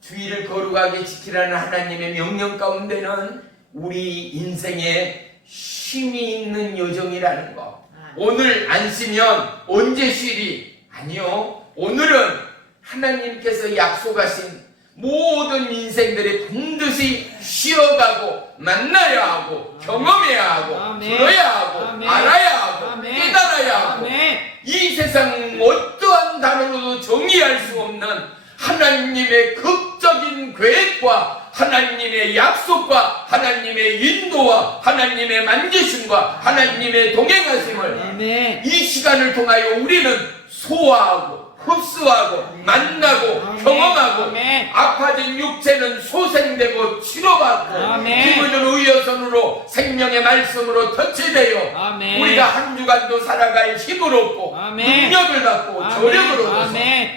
주의를 거룩하게 지키라는 하나님의 명령 가운데는 우리 인생에 쉼이 있는 여정이라는 것. 오늘 안 쉬면 언제 쉬리? 아니요. 오늘은 하나님께서 약속하신 모든 인생들이 반드시 쉬어가고 만나야 하고 경험해야 하고 아멘. 들어야 하고 아멘. 알아야 하고 아멘. 깨달아야 하고 아멘. 이 세상 어떠한 단어로도 정의할 수 없는 하나님의 극적인 계획과 하나님의 약속과 하나님의 인도와 하나님의 만지심과 하나님의 동행하심을 아멘. 이 시간을 통하여 우리는 소화하고 흡수하고 만나고 아멘. 경험하고 아멘. 아파진 육체는 소생되고 치료받고 아멘. 기분은 의여선으로 생명의 말씀으로 터치되어 아멘. 우리가 한 주간도 살아갈 힘을 얻고 아멘. 능력을 받고 저력을 얻어서 아멘.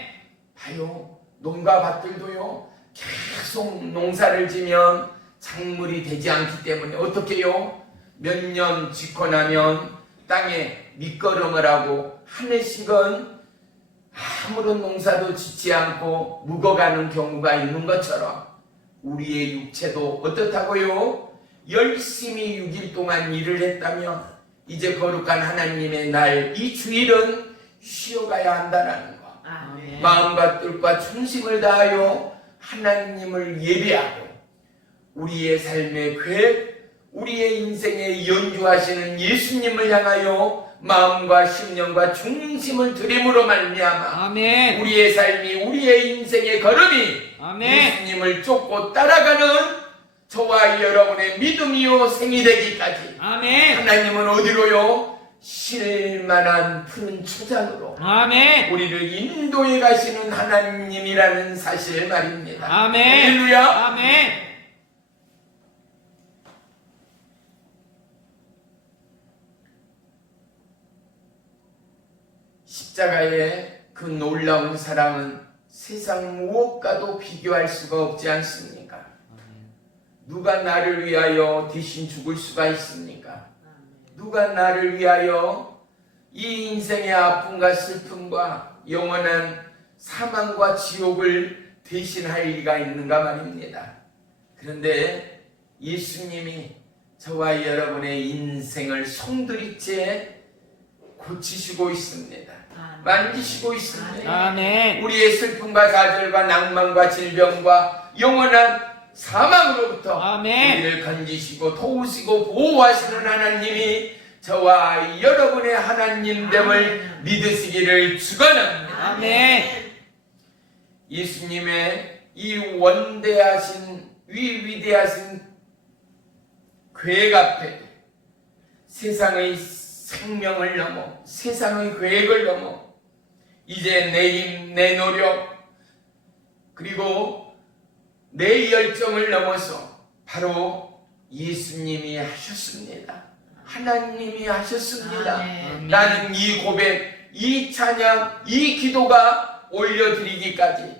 봐요, 농가 밭들도요 계속 농사를 지면 작물이 되지 않기 때문에 어떻게 해요? 몇 년 짓고 나면 땅에 밑거름을 하고 한 해씩은 아무런 농사도 짓지 않고 묵어가는 경우가 있는 것처럼 우리의 육체도 어떻다고요? 열심히 6일 동안 일을 했다면 이제 거룩한 하나님의 날 이 주일은 쉬어가야 한다는 거. 아멘. 마음과 뜻과 중심을 다하여 하나님을 예배하고 우리의 삶의 계획, 우리의 인생에 연주하시는 예수님을 향하여 마음과 심령과 중심을 드림으로 말미암아 아멘. 우리의 삶이 우리의 인생의 걸음이 아멘. 예수님을 쫓고 따라가는 저와 여러분의 믿음이요 생이 되기까지 아멘. 하나님은 어디로요? 쉴만한 푸른 초장으로 아멘. 우리를 인도해 가시는 하나님이라는 사실 말입니다. 아멘. 할렐루야. 아멘. 십자가의 그 놀라운 사랑은 세상 무엇과도 비교할 수가 없지 않습니까? 누가 나를 위하여 대신 죽을 수가 있습니까? 누가 나를 위하여 이 인생의 아픔과 슬픔과 영원한 사망과 지옥을 대신할 리가 있는가 말입니다. 그런데 예수님이 저와 여러분의 인생을 송두리째 고치시고 있습니다. 만지시고 있습니다. 아멘. 우리의 슬픔과 좌절과 낭만과 질병과 영원한 사망으로부터 아멘. 우리를 건지시고 도우시고 보호하시는 하나님이 저와 여러분의 하나님됨을 믿으시기를 축원합니다. 아멘. 예수님의 이 원대하신 위대하신 계획 앞에 세상의 생명을 넘어 세상의 계획을 넘어 이제 내 힘, 내 노력 그리고 내 열정을 넘어서 바로 예수님이 하셨습니다. 하나님이 하셨습니다. 아멘. 나는 이 고백, 이 찬양, 이 기도가 올려드리기까지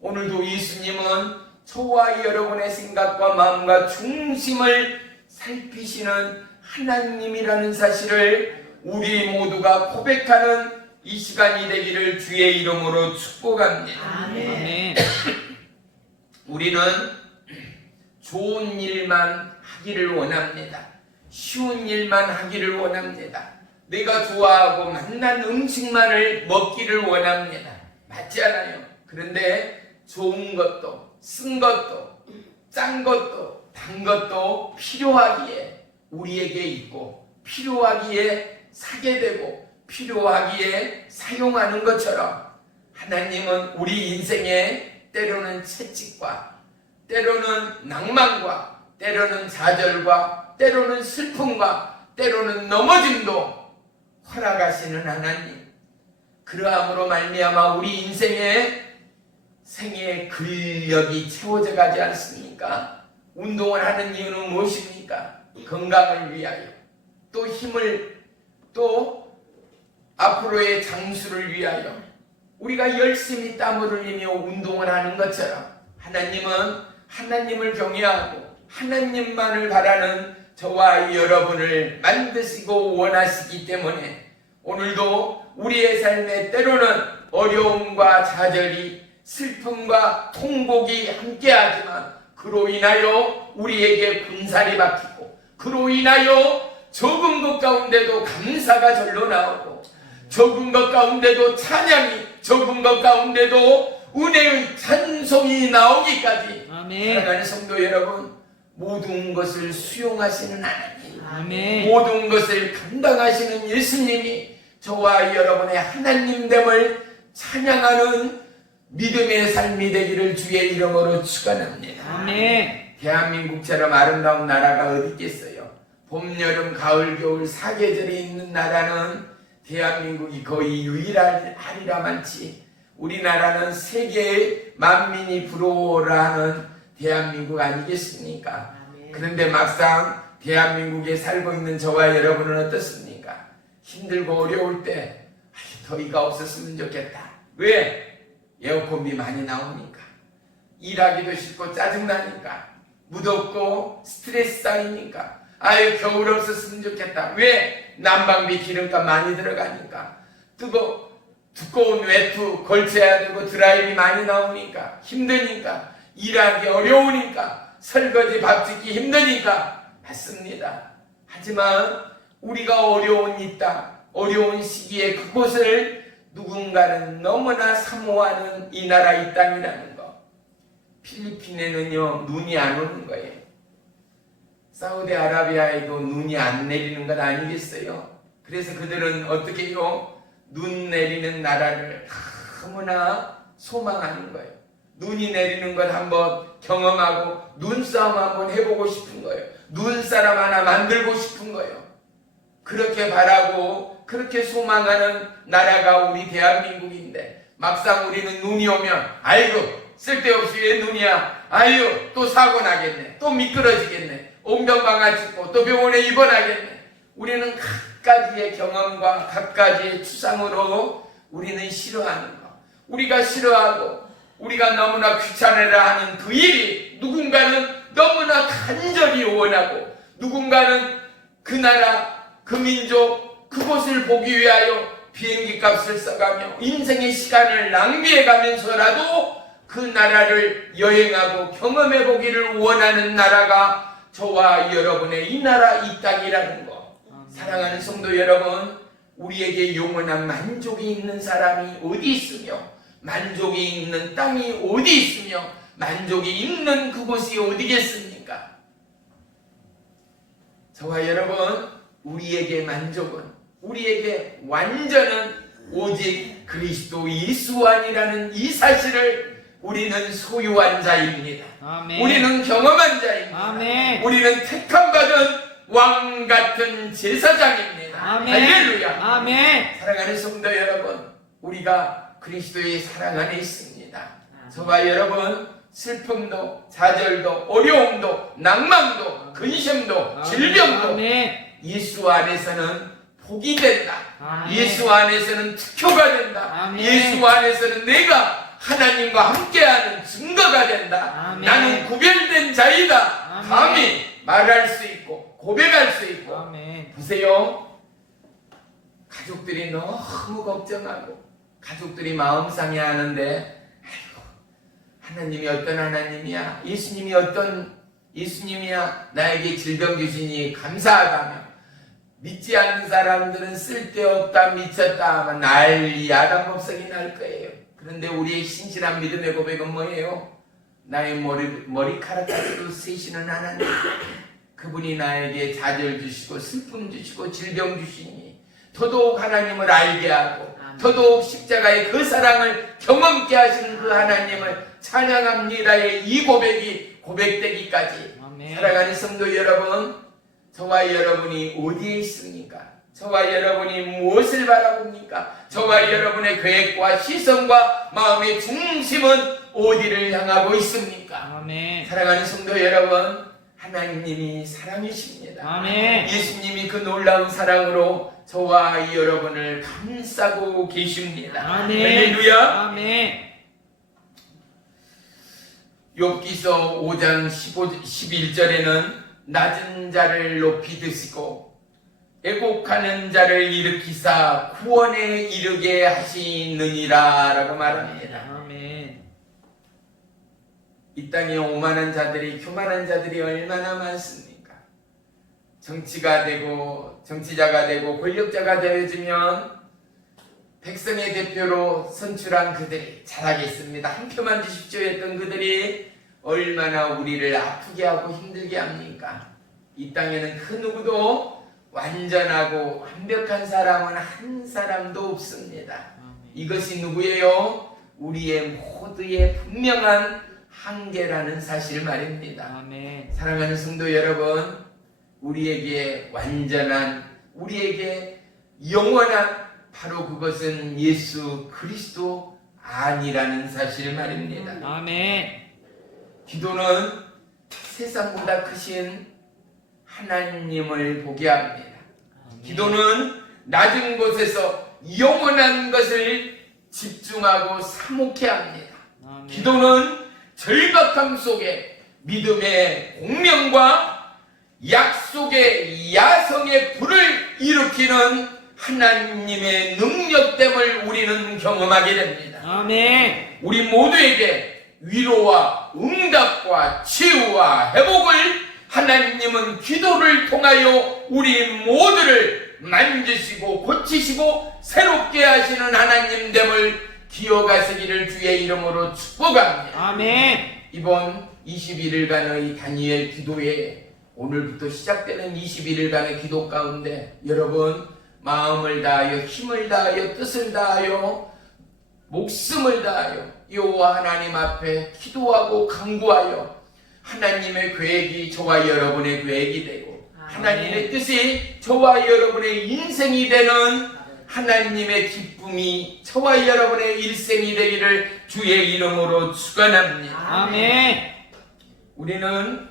오늘도 예수님은 저와 여러분의 생각과 마음과 중심을 살피시는 하나님이라는 사실을 우리 모두가 고백하는 이 시간이 되기를 주의 이름으로 축복합니다. 아멘. 우리는 좋은 일만 하기를 원합니다. 쉬운 일만 하기를 원합니다. 내가 좋아하고 맛난 음식만을 먹기를 원합니다. 맞지 않아요? 그런데 좋은 것도 쓴 것도 짠 것도 단 것도 필요하기에 우리에게 있고 필요하기에 사게 되고 필요하기에 사용하는 것처럼 하나님은 우리 인생에 때로는 채찍과 때로는 낭만과 때로는 좌절과 때로는 슬픔과 때로는 넘어짐도 허락하시는 하나님, 그러함으로 말미암아 우리 인생의 생의 근력이 채워져 가지 않습니까? 운동을 하는 이유는 무엇입니까? 건강을 위하여, 또 힘을, 또 앞으로의 장수를 위하여 우리가 열심히 땀을 흘리며 운동을 하는 것처럼 하나님은 하나님을 경외하고 하나님만을 바라는 저와 여러분을 만드시고 원하시기 때문에 오늘도 우리의 삶에 때로는 어려움과 좌절이 슬픔과 통곡이 함께하지만 그로 인하여 우리에게 군살이 박히고 그로 인하여 적은 것 가운데도 감사가 절로 나오고 적은 것 가운데도 찬양이 적은 것 가운데도 은혜의 찬송이 나오기까지 아멘. 사랑하는 성도 여러분, 모든 것을 수용하시는 하나님, 아멘. 모든 것을 감당하시는 예수님이 저와 여러분의 하나님됨을 찬양하는 믿음의 삶이 되기를 주의 이름으로 축원합니다. 아멘. 대한민국처럼 아름다운 나라가 어디 있겠어요? 봄, 여름, 가을, 겨울 사계절이 있는 나라는 대한민국이 거의 유일하리라 많지. 우리나라는 세계의 만민이 부러워라 하는 대한민국 아니겠습니까? 그런데 막상 대한민국에 살고 있는 저와 여러분은 어떻습니까? 힘들고 어려울 때 더위가 없었으면 좋겠다. 왜? 에어컨비 많이 나오니까. 일하기도 싫고 짜증나니까. 무덥고 스트레스 쌓이니까. 아유, 겨울 없었으면 좋겠다. 왜? 난방비 기름값 많이 들어가니까. 두꺼운 외투 걸쳐야 되고 드라이비 많이 나오니까. 힘드니까. 일하기 어려우니까. 설거지 밥 짓기 힘드니까. 맞습니다. 하지만 우리가 어려운 이 땅, 어려운 시기에 그곳을 누군가는 너무나 사모하는 이 나라 이 땅이라는 거. 필리핀에는요 눈이 안 오는 거예요. 사우디아라비아에도 눈이 안 내리는 건 아니겠어요? 그래서 그들은 어떻게 해요? 눈 내리는 나라를 너무나 소망하는 거예요. 눈이 내리는 것 한번 경험하고 눈싸움 한번 해보고 싶은 거예요. 눈사람 하나 만들고 싶은 거예요. 그렇게 바라고 그렇게 소망하는 나라가 우리 대한민국인데 막상 우리는 눈이 오면 아이고 쓸데없이 왜 눈이야, 아유 또 사고 나겠네, 또 미끄러지겠네, 옹병방아 짚고 또 병원에 입원하겠네. 우리는 각가지의 경험과 각가지의 추상으로 우리는 싫어하는 거, 우리가 싫어하고 우리가 너무나 귀찮으라 하는 그 일이 누군가는 너무나 간절히 원하고 누군가는 그 나라 그 민족 그곳을 보기 위하여 비행기 값을 써가며 인생의 시간을 낭비해 가면서라도 그 나라를 여행하고 경험해 보기를 원하는 나라가 저와 여러분의 이 나라 이 땅이라는 거. 사랑하는 성도 여러분, 우리에게 영원한 만족이 있는 사람이 어디 있으며 만족이 있는 땅이 어디 있으며 만족이 있는 그곳이 어디겠습니까? 저와 여러분, 우리에게 만족은, 우리에게 완전은 오직 그리스도 예수 안이라는 이 사실을 우리는 소유한 자입니다. 아멘. 우리는 경험한 자입니다. 아멘. 우리는 택함받은 왕 같은 제사장입니다. 아멘. 할렐루야. 아멘. 사랑하는 성도 여러분, 우리가 그리스도의 사랑 안에 있습니다. 저와 여러분, 슬픔도 좌절도 어려움도 낭망도 근심도 질병도 아멘. 예수 안에서는 복이 된다. 아멘. 예수 안에서는 특효가 된다. 아멘. 예수 안에서는 내가 하나님과 함께하는 증거가 된다. 아멘. 나는 구별된 자이다. 아멘. 감히 말할 수 있고 고백할 수 있고. 아멘. 보세요. 가족들이 너무 걱정하고 가족들이 마음 상해하는데 아이고, 하나님이 어떤 하나님이야? 예수님이 어떤 예수님이야? 나에게 질병 주시니 감사하다며 믿지 않는 사람들은 쓸데없다 미쳤다 하면 난리 아담법석이 날 거예요. 그런데 우리의 신실한 믿음의 고백은 뭐예요? 나의 머리카락까지도 세시는 하나님, 그분이 나에게 좌절 주시고 슬픔 주시고 질병 주시니 더더욱 하나님을 알게 하고 더더욱 십자가의 그 사랑을 경험케 하시는 그 하나님을 찬양합니다의 이 고백이 고백되기까지. 아멘. 사랑하는 성도 여러분, 저와 여러분이 어디에 있습니까? 저와 여러분이 무엇을 바라봅니까? 저와 여러분의 계획과 시선과 마음의 중심은 어디를 향하고 있습니까? 아멘. 사랑하는 성도 여러분, 하나님이 사랑이십니다. 아멘. 예수님이 그 놀라운 사랑으로 저와 여러분을 감싸고 계십니다. 아멘. 할렐루야. 아멘. 욥기서 5장 11절에는 낮은 자를 높이 드시고 애곡하는 자를 일으키사 구원에 이르게 하시느니라 라고 말합니다. 아멘. 이 땅에 오만한 자들이, 교만한 자들이 얼마나 많습니까? 정치가 되고 정치자가 되고 권력자가 되어지면 백성의 대표로 선출한 그들이 잘하겠습니다. 한 표만 주십시오 했던 그들이 얼마나 우리를 아프게 하고 힘들게 합니까? 이 땅에는 그 누구도 완전하고 완벽한 사람은 한 사람도 없습니다. 이것이 누구예요? 우리의 모두의 분명한 한계라는 사실 말입니다. 아멘. 사랑하는 성도 여러분, 우리에게 완전한, 우리에게 영원한, 바로 그것은 예수 그리스도 아니라는 사실 말입니다. 아멘. 기도는 세상보다 크신 하나님을 보게 합니다. 기도는 낮은 곳에서 영원한 것을 집중하고 사목해 합니다. 아멘. 기도는 절박함 속에 믿음의 공명과 약속의 야성의 불을 일으키는 하나님의 능력됨을 우리는 경험하게 됩니다. 아멘. 우리 모두에게 위로와 응답과 치유와 회복을 하나님은 기도를 통하여 우리 모두를 만지시고 고치시고 새롭게 하시는 하나님됨을 기억하시기를 주의 이름으로 축복합니다. 아멘. 이번 21일간의 다니엘 기도에 오늘부터 시작되는 21일간의 기도 가운데 여러분 마음을 다하여 힘을 다하여 뜻을 다하여 목숨을 다하여 여호와 하나님 앞에 기도하고 간구하여 하나님의 계획이 저와 여러분의 계획이 되고 하나님의 뜻이 저와 여러분의 인생이 되는 하나님의 기쁨이 저와 여러분의 일생이 되기를 주의 이름으로 축원합니다. 아멘. 우리는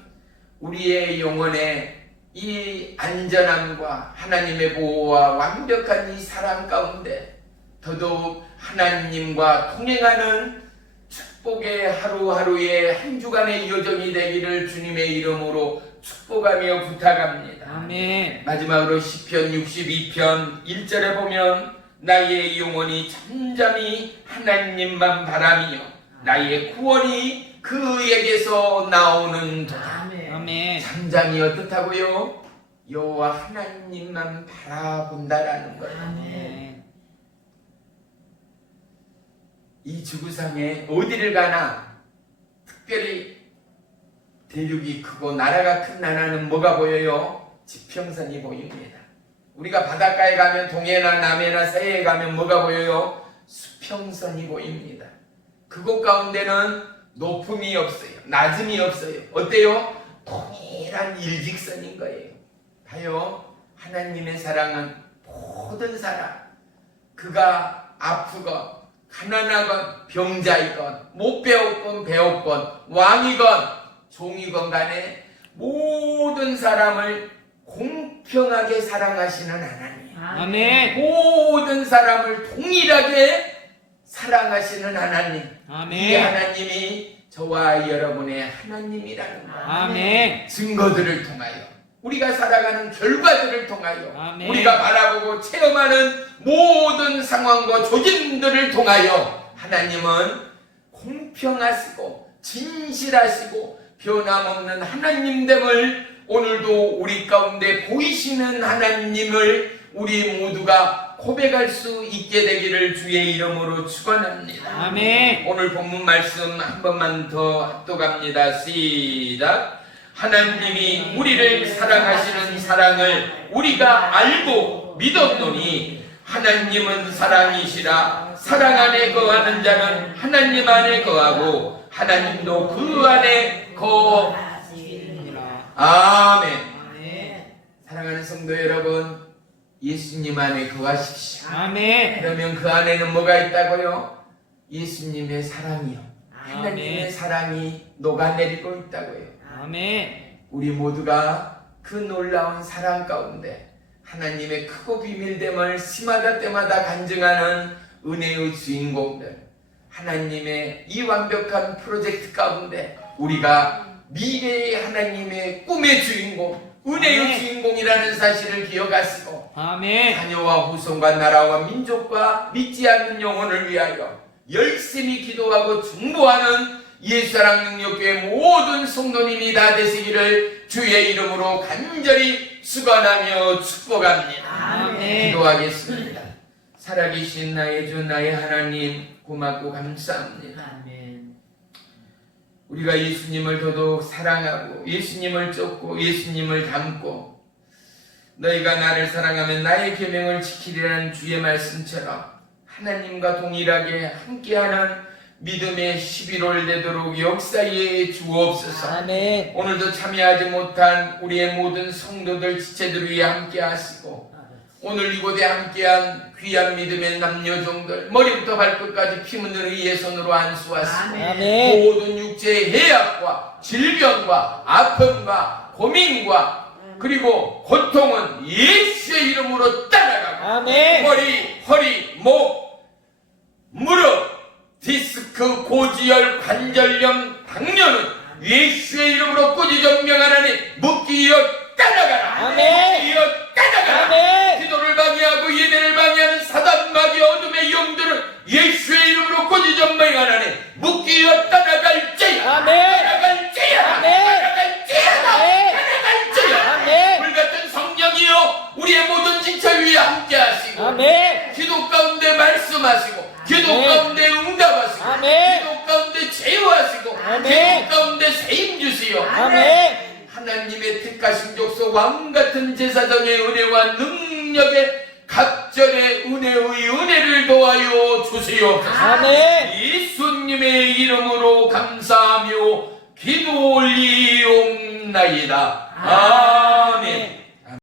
우리의 영혼의 이 안전함과 하나님의 보호와 완벽한 이 사랑 가운데 더더욱 하나님과 동행하는 축복의 하루하루의 한 주간의 여정이 되기를 주님의 이름으로 축복하며 부탁합니다. 아멘. 마지막으로 시편 62편 1절에 보면 나의 영혼이 잠잠히 하나님만 바라며 나의 구원이 그에게서 나오는도다. 아멘. 잠잠히 어떻다고요? 여호와 하나님만 바라본다라는 거예요. 아멘. 이 지구상에 어디를 가나 특별히 대륙이 크고 나라가 큰 나라는 뭐가 보여요? 지평선이 보입니다. 우리가 바닷가에 가면 동해나 남해나 서해에 가면 뭐가 보여요? 수평선이 보입니다. 그곳 가운데는 높음이 없어요. 낮음이 없어요. 어때요? 동일한 일직선인 거예요. 봐요. 하나님의 사랑은 모든 사람, 그가 아프건 가난하건 병자이건 못 배웠건 배웠건 왕이건 종이건 간에 모든 사람을 공평하게 사랑하시는 하나님. 아멘. 모든 사람을 동일하게 사랑하시는 하나님. 아멘. 이 하나님이 저와 여러분의 하나님이라는 것. 아멘. 증거들을 통하여 우리가 살아가는 결과들을 통하여 아멘. 우리가 바라보고 체험하는 모든 상황과 조짐들을 통하여 하나님은 공평하시고 진실하시고 변함없는 하나님됨을 오늘도 우리 가운데 보이시는 하나님을 우리 모두가 고백할 수 있게 되기를 주의 이름으로 축원합니다. 아멘. 오늘 본문 말씀 한 번만 더 합독합니다. 시작. 하나님이 우리를 사랑하시는 사랑을 우리가 알고 믿었노니 하나님은 사랑이시라. 사랑 안에 거하는 자는 하나님 안에 거하고 하나님도 그 안에 거하시리라. 아멘. 사랑하는 성도 여러분, 예수님 안에 거하십시오. 아멘. 그러면 그 안에는 뭐가 있다고요? 예수님의 사랑이요. 하나님의 아멘. 사랑이 녹아내리고 있다고요. 아멘. 우리 모두가 그 놀라운 사랑 가운데 하나님의 크고 비밀됨을 시마다 때마다 간증하는 은혜의 주인공들, 하나님의 이 완벽한 프로젝트 가운데 우리가 미래의 하나님의 꿈의 주인공, 은혜의 아멘. 주인공이라는 사실을 기억하시고 아멘. 자녀와 후손과 나라와 민족과 믿지 않는 영혼을 위하여 열심히 기도하고 중보하는 예수사랑 능력교회 모든 성도님이 다 되시기를 주의 이름으로 간절히 축원하며 축복합니다. 아멘. 기도하겠습니다. 살아계신 나의 주 나의 하나님 고맙고 감사합니다. 아멘. 우리가 예수님을 더더욱 사랑하고 예수님을 쫓고 예수님을 닮고 너희가 나를 사랑하면 나의 계명을 지키리라는 주의 말씀처럼 하나님과 동일하게 함께하는 믿음의 11월 되도록 역사에 주옵소서. 아멘. 오늘도 참여하지 못한 우리의 모든 성도들 지체들 위해 함께 하시고 오늘 이곳에 함께한 귀한 믿음의 남녀종들 머리부터 발끝까지 피 묻는 의의 손으로 안수하시고 아멘. 모든 육체의 해악과 질병과 아픔과 고민과 그리고 고통은 예수의 이름으로 떠나가고 아멘. 머리, 허리, 목, 무릎, 디스크, 고지혈, 관절염, 당뇨는 예수의 이름으로 꾸짖어 명하나니 묶이어 떠나가라. 아멘. 묶이어 떠나가라. 아멘. 기도를 방해하고 예배를 방해하는 사단 마귀 어둠의 영들은 예수의 이름으로 꾸짖어 명하나니 묶이어 떠나갈지야. 아멘. 떠나갈지야. 아멘. 떠나갈지야. 아멘. 떠나갈지야. 아멘. 불같은 성령이여 우리의 모든 지체 위에 함께하시고 아멘. 기도 가운데 말씀하시고 기도 아멘. 가운데 응답하시고 아멘. 기도 가운데 제어하시고 아멘. 기도 가운데 세임 주시오. 아멘. 하나님의 택하신 족속 왕같은 제사장의 은혜와 능력의 갑절의 은혜의 은혜를 도하여 주시옵소서. 아멘. 예수님의 이름으로 감사하며 기도 올리옵나이다. 아멘.